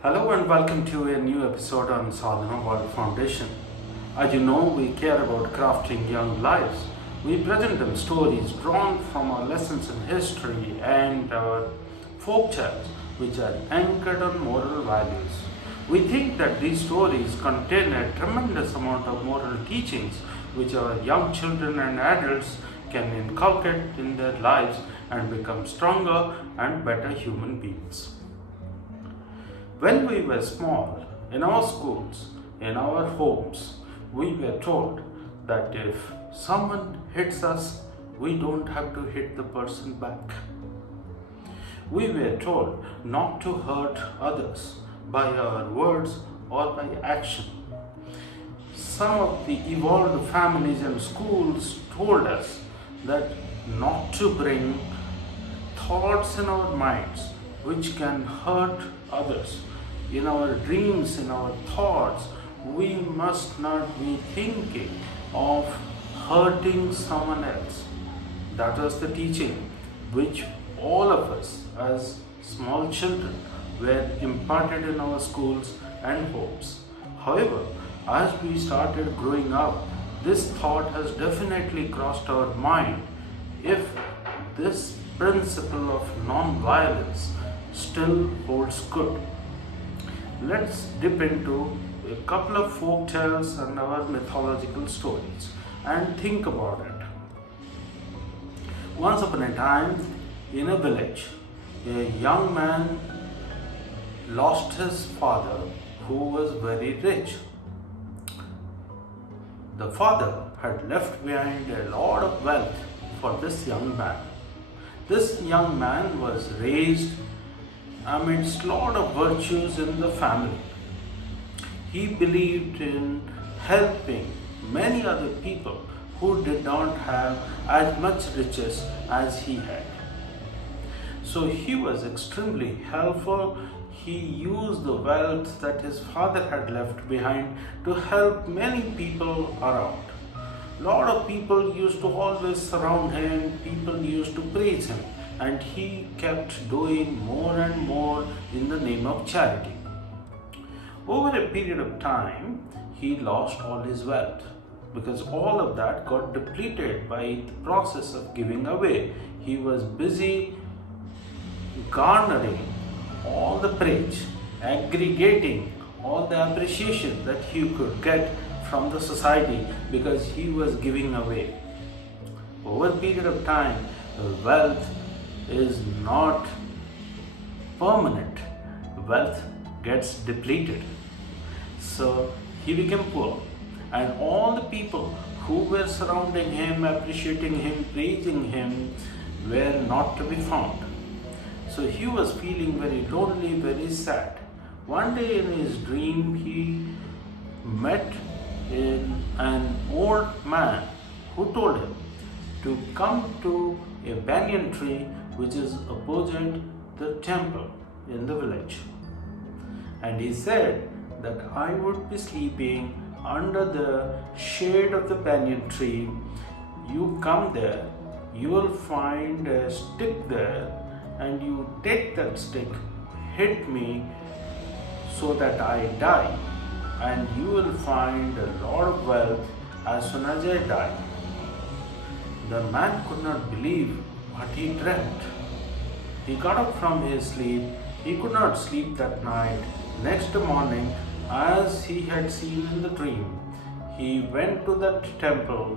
Hello and welcome to a new episode on Salima World Foundation. As you know, we care about crafting young lives. We present them stories drawn from our lessons in history and our folk tales, which are anchored on moral values. We think that these stories contain a tremendous amount of moral teachings which our young children and adults can inculcate in their lives and become stronger and better human beings. When we were small, in our schools, in our homes, we were told that if someone hits us, we don't have to hit the person back. We were told not to hurt others by our words or by action. Some of the evolved families and schools told us that not to bring thoughts in our minds which can hurt others. In our dreams, in our thoughts, we must not be thinking of hurting someone else. That was the teaching which all of us as small children were imparted in our schools and homes. However, as we started growing up, this thought has definitely crossed our mind. If this principle of non-violence still holds good. Let's dip into a couple of folk tales and our mythological stories and think about it. Once upon a time, in a village, a young man lost his father who was very rich. The father had left behind a lot of wealth for this young man. This young man was raised amidst lot of virtues in the family. He believed in helping many other people who did not have as much riches as he had. So he was extremely helpful. He used the wealth that his father had left behind to help many people around. Lot of people used to always surround him, people used to praise him, and he kept doing more and more in the name of charity. Over a period of time, he lost all his wealth because all of that got depleted by the process of giving away. He was busy garnering all the praise, aggregating all the appreciation that he could get from the society because he was giving away. Over a period of time, wealth is not permanent. Wealth gets depleted. So he became poor, and all the people who were surrounding him, appreciating him, praising him, were not to be found. So he was feeling very lonely, very sad. One day in his dream, he met an old man who told him to come to a banyan tree which is opposite the temple in the village. And he said that I would be sleeping under the shade of the banyan tree. You come there, you will find a stick there, and you take that stick, hit me so that I die, and you will find a lot of wealth as soon as I die. The man could not believe what he dreamt. He got up from his sleep. He could not sleep that night. Next morning, as he had seen in the dream, he went to that temple.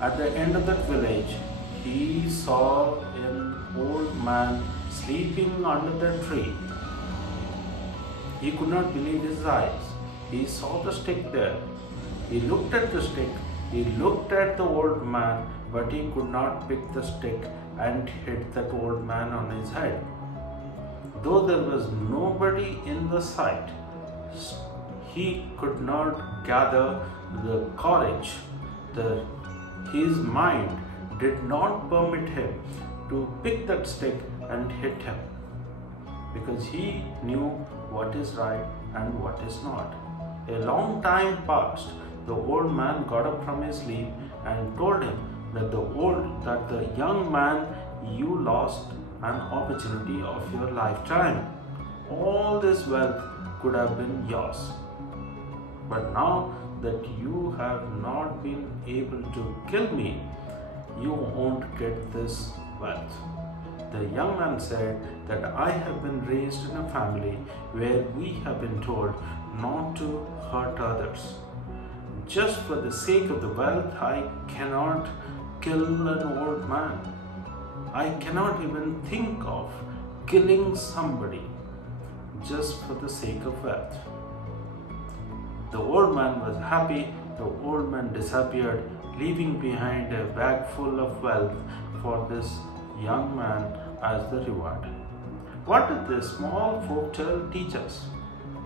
At the end of that village, he saw an old man sleeping under the tree. He could not believe his eyes. He saw the stick there. He looked at the stick. He looked at the old man, but he could not pick the stick and hit that old man on his head. Though there was nobody in the sight, he could not gather the courage. His mind did not permit him to pick that stick and hit him because he knew what is right and what is not. A long time passed. The old man got up from his sleep and told him that the young man, you lost an opportunity of your lifetime. all this wealth could have been yours. But now that you have not been able to kill me, you won't get this wealth. The young man said that I have been raised in a family where we have been told not to hurt others. Just for the sake of the wealth, I cannot kill an old man. I cannot even think of killing somebody just for the sake of wealth. The old man was happy. The old man disappeared, leaving behind a bag full of wealth for this young man as the reward. What did this small folktale teach us?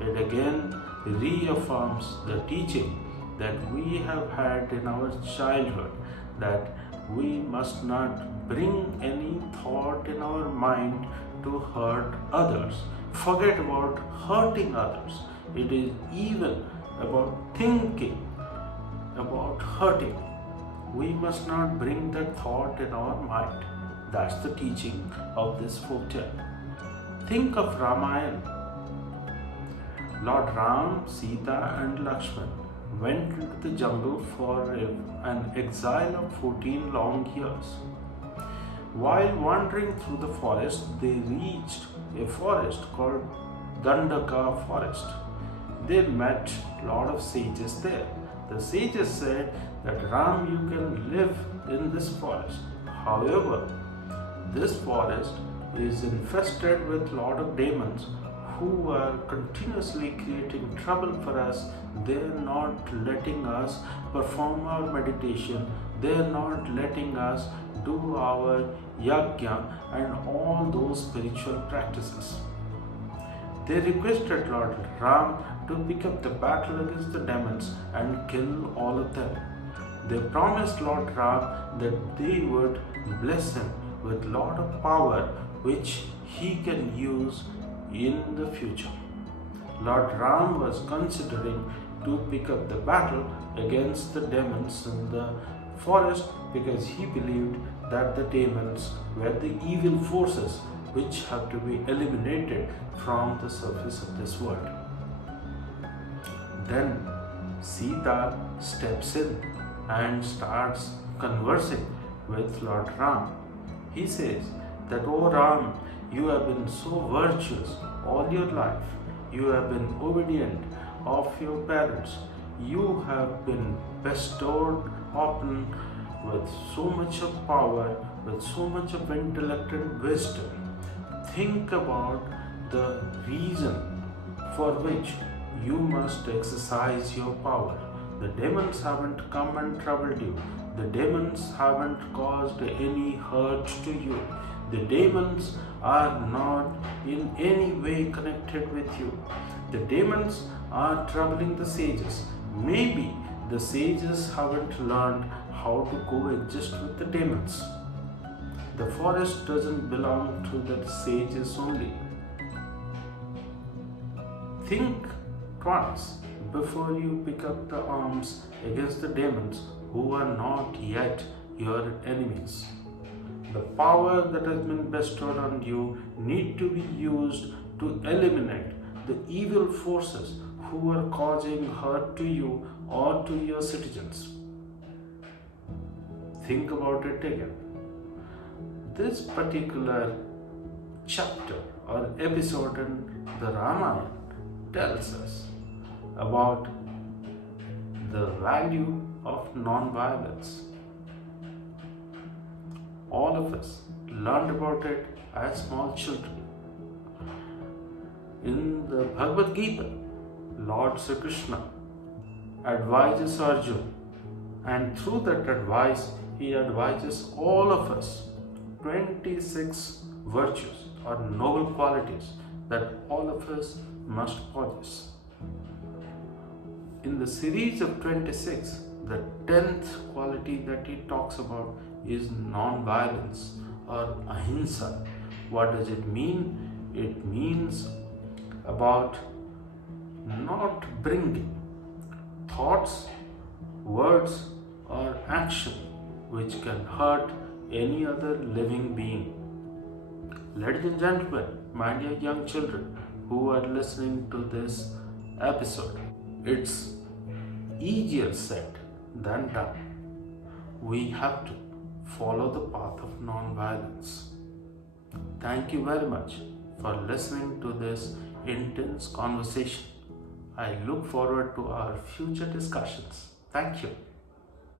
It again reaffirms the teaching that we have had in our childhood, that we must not bring any thought in our mind to hurt others. Forget about hurting others. It is even about thinking about hurting. We must not bring that thought in our mind. That's the teaching of this folktale. Think of Ramayana. Lord Ram, Sita, and Lakshman went into the jungle for an exile of 14 long years. While wandering through the forest, they reached a forest called Gandaka forest. They met a lot of sages there. The sages said that Ram, you can live in this forest. However, this forest is infested with a lot of demons who are continuously creating trouble for us. They are not letting us perform our meditation. They are not letting us do our yajna and all those spiritual practices. They requested Lord Ram to pick up the battle against the demons and kill all of them. They promised Lord Ram that they would bless him with a lot of power which he can use in the future. Lord Ram was considering to pick up the battle against the demons in the forest because he believed that the demons were the evil forces which have to be eliminated from the surface of this world. Then Sita steps in and starts conversing with Lord Ram. He says that, "O Ram, you have been so virtuous all your life. You have been obedient of your parents. You have been bestowed upon with so much of power, with so much of intellect and wisdom. Think about the reason for which you must exercise your power. The demons haven't come and troubled you. The demons haven't caused any hurt to you. The demons are not in any way connected with you. The demons are troubling the sages. Maybe the sages haven't learned how to coexist with the demons. The forest doesn't belong to the sages only. Think twice before you pick up the arms against the demons who are not yet your enemies. The power that has been bestowed on you need to be used to eliminate the evil forces who are causing hurt to you or to your citizens." Think about it again. This particular chapter or episode in the Ramayana tells us about the value of non-violence. All of us learned about it as small children. In the Bhagavad Gita, Lord Sri Krishna advises Arjuna, and through that advice, he advises all of us 26 virtues or noble qualities that all of us must possess. In the series of 26, the 10th quality that he talks about is non-violence or ahimsa. What does it mean? It means about not bringing thoughts, words, or action which can hurt any other living being. Ladies and gentlemen, my dear young children, who are listening to this episode. It's easier said than done. We have to follow the path of non-violence. Thank you very much for listening to this intense conversation. I look forward to our future discussions. Thank you.